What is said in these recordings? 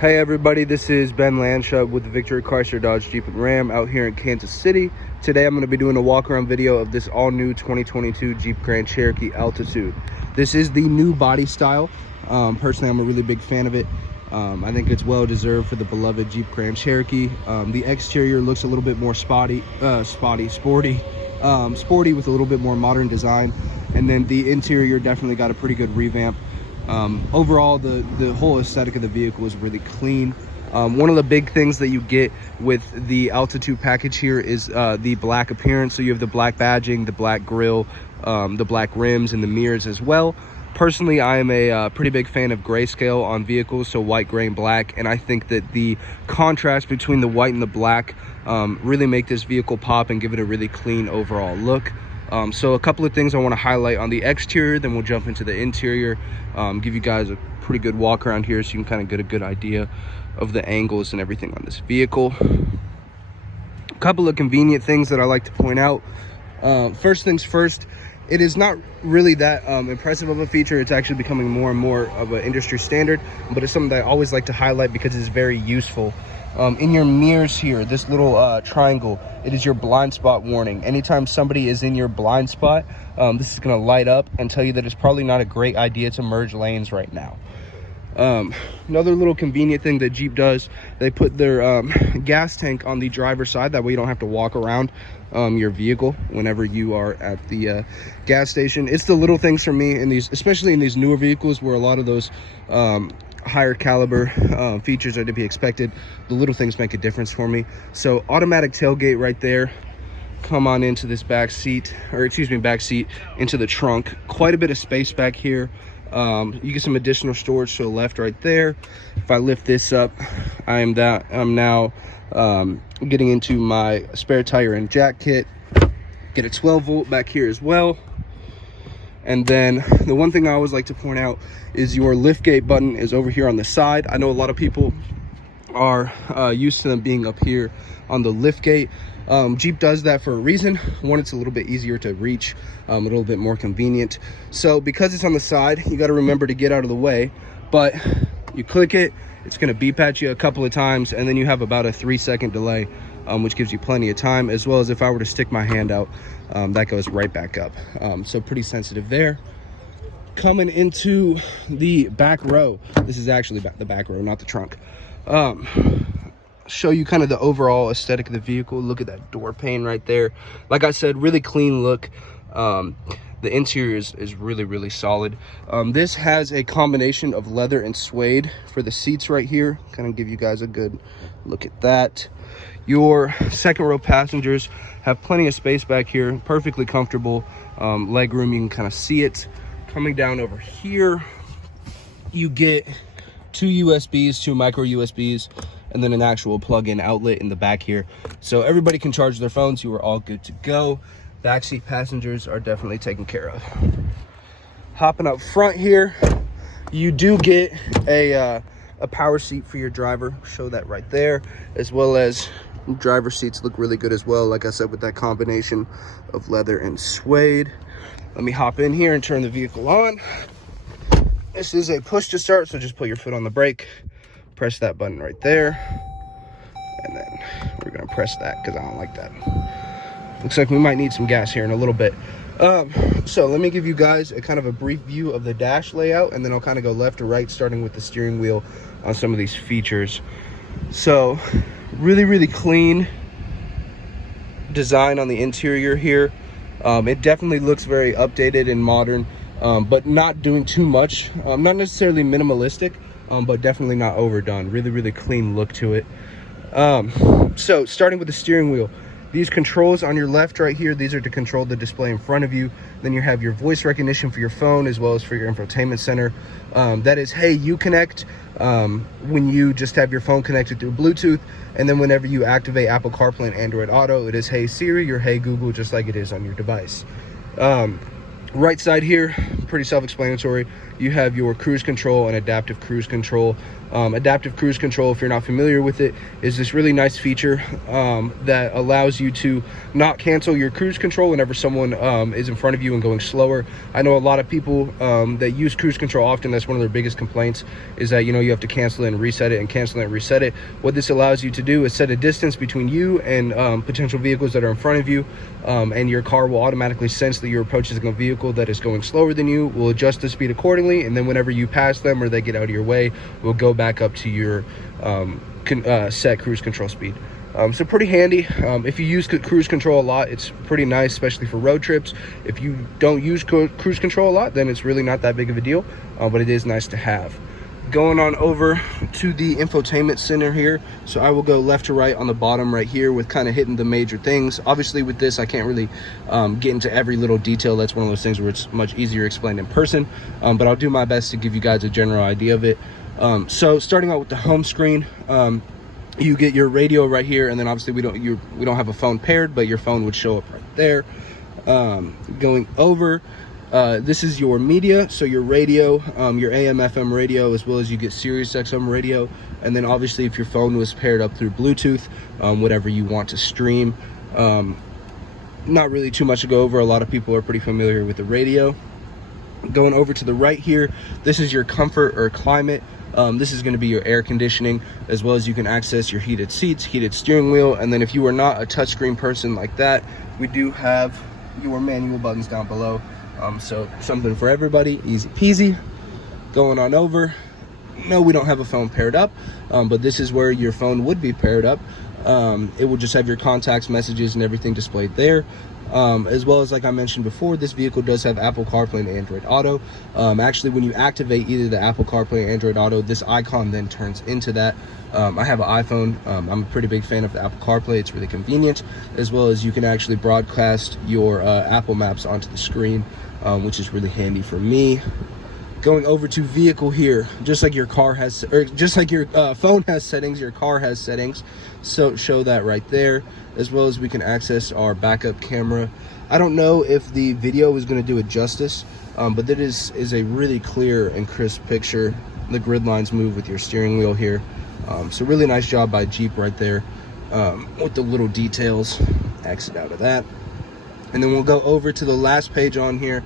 Hey everybody, this is Ben Landshut with the Victroy Chrysler Dodge Jeep and Ram out here in Kansas City. Today I'm going to be doing a walk around video of this all new 2022 Jeep Grand Cherokee Altitude. This is the new body style. Personally, I'm a really big fan of it. I think it's well deserved for the beloved Jeep Grand Cherokee. The exterior looks a little bit more sporty with a little bit more modern design, and then the interior definitely got a pretty good revamp. Overall, the whole aesthetic of the vehicle is really clean. One of the big things that you get with the Altitude package here is the black appearance. So you have the black badging, the black grille, the black rims, and the mirrors as well. Personally, I am a pretty big fan of grayscale on vehicles, so white, gray, and black, and I think that the contrast between the white and the black really make this vehicle pop and give it a really clean overall look. So a couple of things I want to highlight on the exterior, then we'll jump into the interior, give you guys a pretty good walk around here so you can kind of get a good idea of the angles and everything on this vehicle. A couple of convenient things that I like to point out. First things first, it is not really that impressive of a feature. It's actually becoming more and more of an industry standard, but it's something that I always like to highlight because it's very useful. In your mirrors here, this little triangle, it is your blind spot warning. Anytime somebody is in your blind spot, this is going to light up and tell you that it's probably not a great idea to merge lanes right now. Another little convenient thing that Jeep does, they put their gas tank on the driver's side. That way you don't have to walk around your vehicle whenever you are at the gas station. It's the little things for me in these, especially in these newer vehicles where a lot of those higher caliber features are to be expected. The little things make a difference for me. So automatic tailgate right there. Come on into this back seat into the trunk. Quite a bit of space back here. You get some additional storage to the left right there. If I lift this up, I'm now getting into my spare tire and jack kit. Get a 12-volt back here as well. And then the one thing I always like to point out is your liftgate button is over here on the side. I know a lot of people are used to them being up here on the liftgate. Jeep does that for a reason. One, it's a little bit easier to reach, a little bit more convenient. So because it's on the side, you got to remember to get out of the way. But you click it, it's going to beep at you a couple of times, and then you have about a 3-second delay, which gives you plenty of time, as well as if I were to stick my hand out, that goes right back up. So pretty sensitive there. Coming into the back row, this is actually the back row, not the trunk. Show you kind of the overall aesthetic of the vehicle. Look at that door pane right there. Like I said, really clean look. The interior is really solid. This has a combination of leather and suede for the seats right here. Kind of give you guys a good look at that. Your second row passengers have plenty of space back here, perfectly comfortable. Leg room, you can kind of see it. Coming down over here, you get 2 USBs, 2 micro USBs, and then an actual plug-in outlet in the back here. So everybody can charge their phones. You are all good to go. Backseat passengers are definitely taken care of. Hopping up front here, you do get a power seat for your driver. Show that right there, as well as driver seats look really good as well. Like I said, with that combination of leather and suede. Let me hop in here and turn the vehicle on. This is a push to start, so just put your foot on the brake, press that button right there, and then we're gonna press that because I don't like that. Looks like we might need some gas here in a little bit. So let me give you guys a kind of a brief view of the dash layout, and then I'll kind of go left to right, starting with the steering wheel on some of these features. So really clean design on the interior here. It definitely looks very updated and modern, but not doing too much. Not necessarily minimalistic, but definitely not overdone. Really clean look to it. So starting with the steering wheel, these controls on your left right here, these are to control the display in front of you. Then you have your voice recognition for your phone as well as for your infotainment center. That is Hey You Connect, when you just have your phone connected through Bluetooth. And then whenever you activate Apple CarPlay and Android Auto, it is Hey Siri or Hey Google, just like it is on your device. Right side here, pretty self-explanatory. you have your cruise control and adaptive cruise control. Adaptive cruise control, if you're not familiar with it, is this really nice feature that allows you to not cancel your cruise control whenever someone is in front of you and going slower. I know a lot of people that use cruise control often, that's one of their biggest complaints, is that, you know, you have to cancel it and reset it and cancel it and reset it. What this allows you to do is set a distance between you and potential vehicles that are in front of you, and your car will automatically sense that you're approaching a vehicle that is going slower than you, will adjust the speed accordingly, and then whenever you pass them or they get out of your way, will go back up to your set cruise control speed. So pretty handy. If you use cruise control a lot, it's pretty nice, especially for road trips. If you don't use cruise control a lot, then it's really not that big of a deal, but it is nice to have. Going on over to the infotainment center here, so I will go left to right on the bottom right here with kind of hitting the major things. Obviously with this I can't really get into every little detail. That's one of those things where it's much easier explained in person, but I'll do my best to give you guys a general idea of it. So starting out with the home screen, you get your radio right here, and then obviously we don't have a phone paired, but your phone would show up right there. Going over, this is your media, so your radio, your AM FM radio, as well as you get Sirius XM radio, and then obviously if your phone was paired up through Bluetooth, whatever you want to stream. Not really too much to go over. A lot of people are pretty familiar with the radio. Going over to the right here, this is your comfort or climate. This is going to be your air conditioning, as well as you can access your heated seats, heated steering wheel, and then if you are not a touchscreen person like that, we do have your manual buttons down below. So something for everybody, easy peasy. Going on over, no, we don't have a phone paired up, but this is where your phone would be paired up. It will just have your contacts, messages, and everything displayed there. As well as, like I mentioned before, this vehicle does have Apple CarPlay and Android Auto. Actually, when you activate either the Apple CarPlay or Android Auto, this icon then turns into that. I have an iPhone. I'm a pretty big fan of the Apple CarPlay. It's really convenient, as well as you can actually broadcast your Apple Maps onto the screen, which is really handy for me. Going over to vehicle here, just like your car has, or just like your phone has settings, your car has settings. So show that right there, as well as we can access our backup camera. I don't know if the video is going to do it justice, but that is a really clear and crisp picture. The grid lines move with your steering wheel here. So really nice job by Jeep right there, with the little details. Exit out of that. And then we'll go over to the last page on here.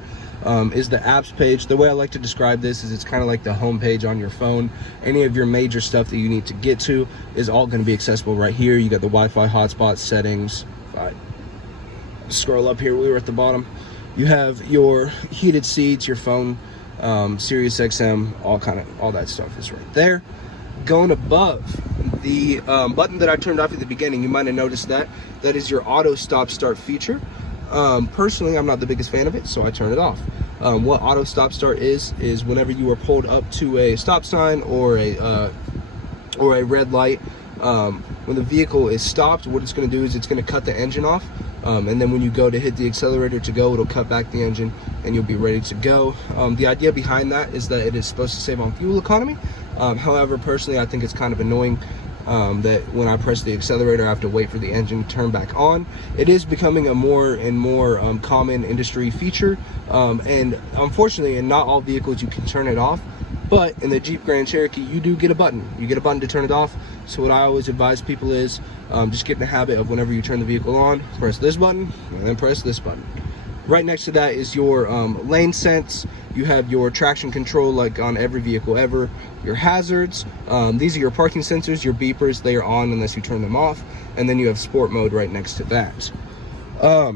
Is the apps page. The way I like to describe this is it's kind of like the home page on your phone. Any of your major stuff that you need to get to is all going to be accessible right here. You got the Wi-Fi hotspot settings. Scroll up here, we were at the bottom. You have your heated seats, your phone, Sirius XM, all that stuff is right there. Going above, the button that I turned off at the beginning, you might have noticed that is your auto stop start feature. Personally, I'm not the biggest fan of it, so I turn it off. What auto stop start is whenever you are pulled up to a stop sign or a red light, when the vehicle is stopped, what it's going to do is it's going to cut the engine off, and then when you go to hit the accelerator to go, it'll cut back the engine and you'll be ready to go. The idea behind that is that it is supposed to save on fuel economy. However, personally, I think it's kind of annoying that when I press the accelerator, I have to wait for the engine to turn back on. It is becoming a more and more common industry feature, and unfortunately in not all vehicles you can turn it off, but in the Jeep Grand Cherokee you do get a button. You get a button to turn it off. So what I always advise people is just get in the habit of whenever you turn the vehicle on, press this button and then press this button. Right next to that is your lane sense. You have your traction control like on every vehicle ever. Your hazards. These are your parking sensors, your beepers. They are on unless you turn them off. And then you have sport mode right next to that. A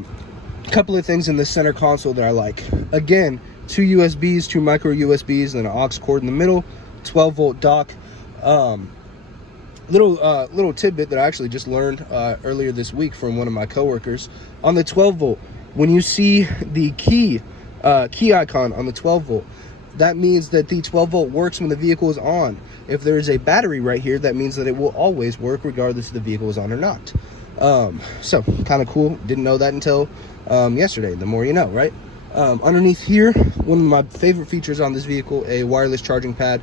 couple of things in the center console that I like. Again, 2 USBs, 2 micro USBs, and an aux cord in the middle. 12-volt dock. Little tidbit that I actually just learned earlier this week from one of my coworkers. On the 12-volt, when you see the key icon on the 12-volt, that means that the 12-volt works when the vehicle is on. If there is a battery right here, that means that it will always work regardless if the vehicle is on or not. So kind of cool. Didn't know that until yesterday. The more you know, right? Underneath here, one of my favorite features on this vehicle, a wireless charging pad,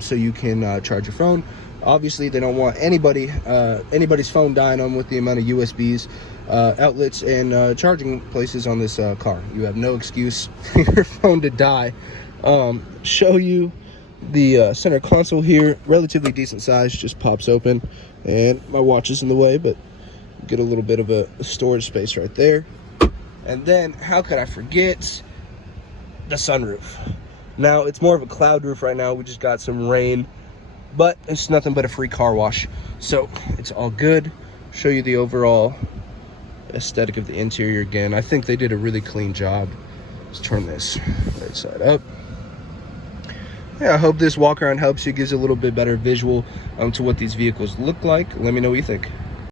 so you can charge your phone. Obviously, they don't want anybody's phone dying on with the amount of USBs, outlets, and charging places on this car. You have no excuse for your phone to die show you the center console here. Relatively decent size, just pops open, and my watch is in the way, but get a little bit of a storage space right there. And then how could I forget the sunroof? Now it's more of a cloud roof right now. We just got some rain, but it's nothing but a free car wash, so it's all good. Show you the overall aesthetic of the interior again. I think they did a really clean job. Let's turn this right side up. Yeah, I hope this walk around helps you, gives you a little bit better visual to what these vehicles look like. Let me know what you think.